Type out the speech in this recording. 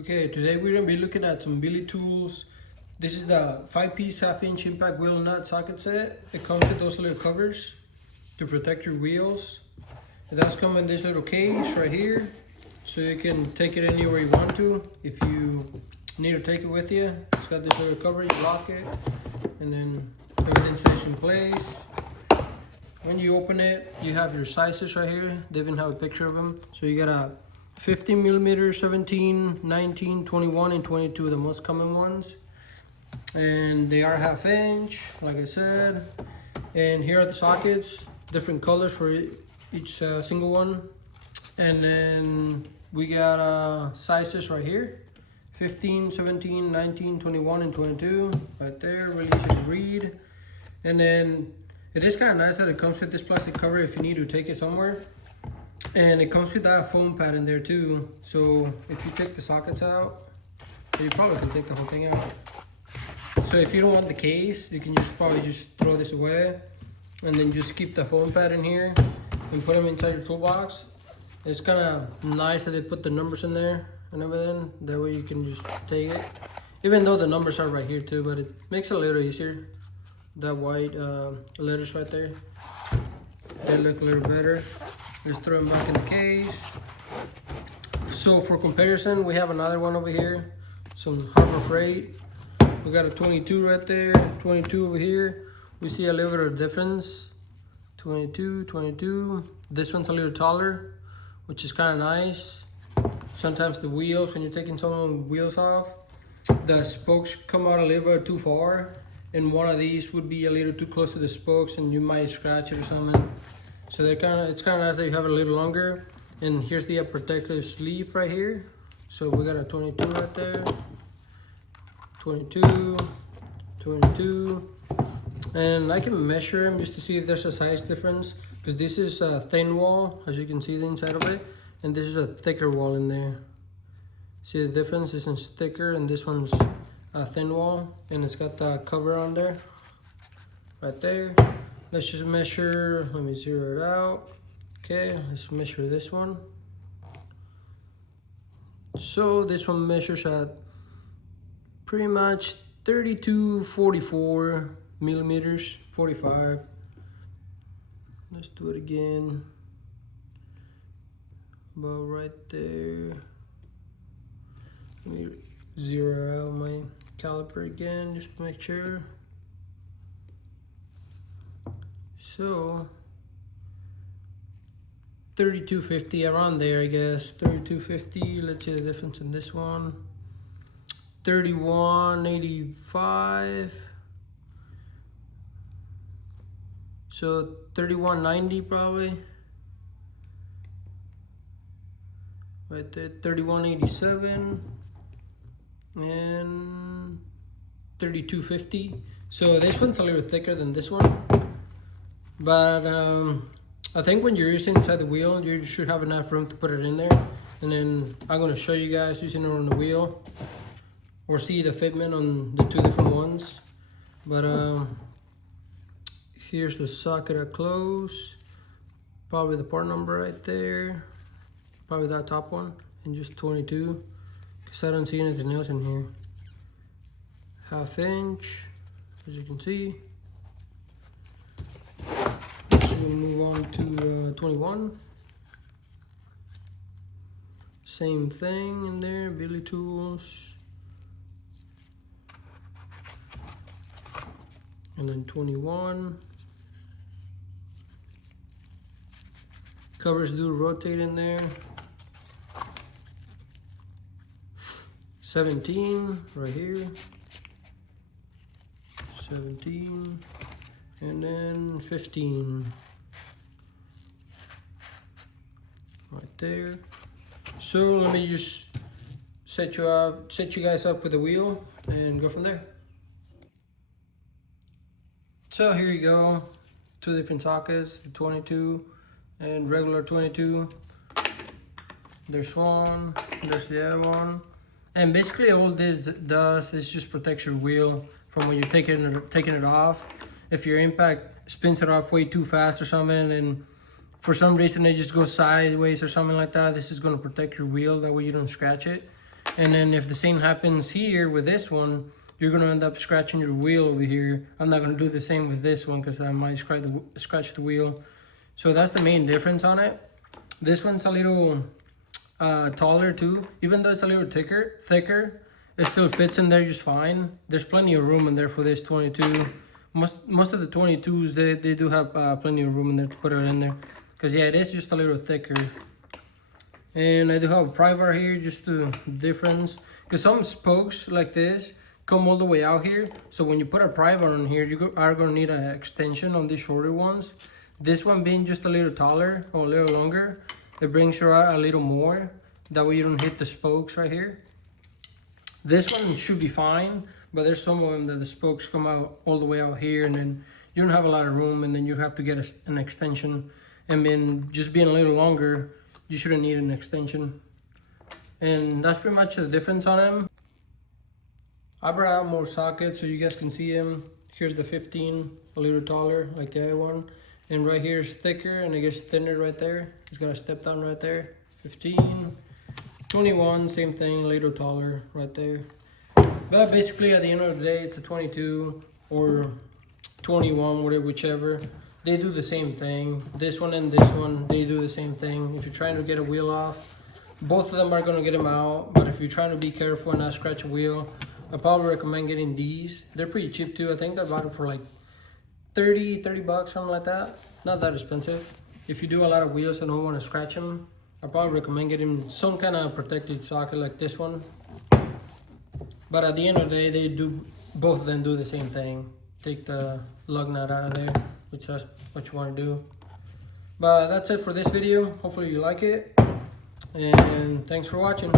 Okay, today we're gonna be looking at some BILITOOLS. This is the 5-piece half-inch impact wheel nut socket set. It comes with those little covers to protect your wheels. It does come in this little case right here, so you can take it anywhere you want to. If you need to take it with you, it's got this little cover, you lock it, and then everything stays in place. When you open it, you have your sizes right here. They even have a picture of them. So you got a 15 millimeter, 17, 19, 21, and 22, the most common ones. And they are half-inch, like I said. And here are the sockets, different colors for each single one. And then we got sizes right here, 15, 17, 19, 21, and 22, right there, really easy to read. And then it is kind of nice that it comes with this plastic cover if you need to take it somewhere. And it comes with that foam pad in there too. So if you take the sockets out, you probably can take the whole thing out. So if you don't want the case, you can probably just throw this away and then just keep the foam pad in here and put them inside your toolbox. It's kind of nice that they put the numbers in there and everything. That way you can just take it. Even though the numbers are right here too, but it makes it a little easier. That white letters right there, they look a little better. Let's throw them back in the case. So for comparison, we have another one over here, some Harbor Freight. We got a 22 right there, 22 over here. We see a little bit of difference. 22, 22. This one's a little taller, which is kind of nice. Sometimes the wheels, when you're taking someone's wheels off, the spokes come out a little bit too far. And one of these would be a little too close to the spokes and you might scratch it or something. So it's kind of nice that you have it a little longer. And here's the protective sleeve right here. So we got a 22 right there, 22, 22. And I can measure them just to see if there's a size difference, because this is a thin wall, as you can see the inside of it. And this is a thicker wall in there. See the difference? This one's thicker and this one's a thin wall, and it's got the cover on there, right there. Let's just measure, let me zero it out. Okay, let's measure this one. So this one measures at pretty much 32, 44 millimeters, 45. Let's do it again. About right there. Let me zero out my caliper again just to make sure. So 3250, around there I guess. 3250. Let's see the difference in this one. 3185. So 3190 probably. Right there, 3187 and 3250. So this one's a little thicker than this one. But I think when you're using inside the wheel, you should have enough room to put it in there. And then I'm going to show you guys using it on the wheel, or see the fitment on the two different ones. But here's the socket up close. Probably the part number right there. Probably that top one, and just 22, because I don't see anything else in here. Half-inch, as you can see. We'll move on to 21. Same thing in there, BILITOOLS. And then 21. Covers do rotate in there. 17 right here. 17. And then 15 right there. So let me just set you guys up with the wheel and go from there. So here you go, two different sockets, the 22 and regular 22. There's one, there's the other one. And basically all this does is just protects your wheel from when you're taking it off. If your impact spins it off way too fast or something, and for some reason it just goes sideways or something like that, this is going to protect your wheel. That way you don't scratch it. And then if the same happens here with this one, you're gonna end up scratching your wheel over here. I'm not gonna do the same with this one because I might scratch the wheel. So that's the main difference on it. This one's a little taller too. Even though it's a little thicker, it still fits in there just fine. There's plenty of room in there for this 22. Most of the 22s, they do have plenty of room in there to put it in there. Because yeah, it is just a little thicker. And I do have a pry bar here, just the difference. Because some spokes like this come all the way out here. So when you put a pry bar on here, you are going to need an extension on these shorter ones. This one being just a little taller or a little longer, it brings you out a little more. That way you don't hit the spokes right here. This one should be fine, but there's some of them that the spokes come out all the way out here and then you don't have a lot of room and then you have to get an extension. And then just being a little longer, you shouldn't need an extension. And that's pretty much the difference on them. I brought out more sockets so you guys can see them. Here's the 15, a little taller like the other one. And right here is thicker and it gets thinner right there. It's got a step down right there. 15, 21, same thing, a little taller right there. But basically at the end of the day, it's a 22 or 21, whichever. They do the same thing. This one and this one, they do the same thing. If you're trying to get a wheel off, both of them are gonna get them out. But if you're trying to be careful and not scratch a wheel, I probably recommend getting these. They're pretty cheap too. I think I bought it for like 30 bucks, something like that. Not that expensive. If you do a lot of wheels and don't want to scratch them, I probably recommend getting some kind of protected socket like this one. But at the end of the day, they do, both of them do the same thing. Take the lug nut out of there, which that's what you want to do. But that's it for this video. Hopefully you like it. And thanks for watching.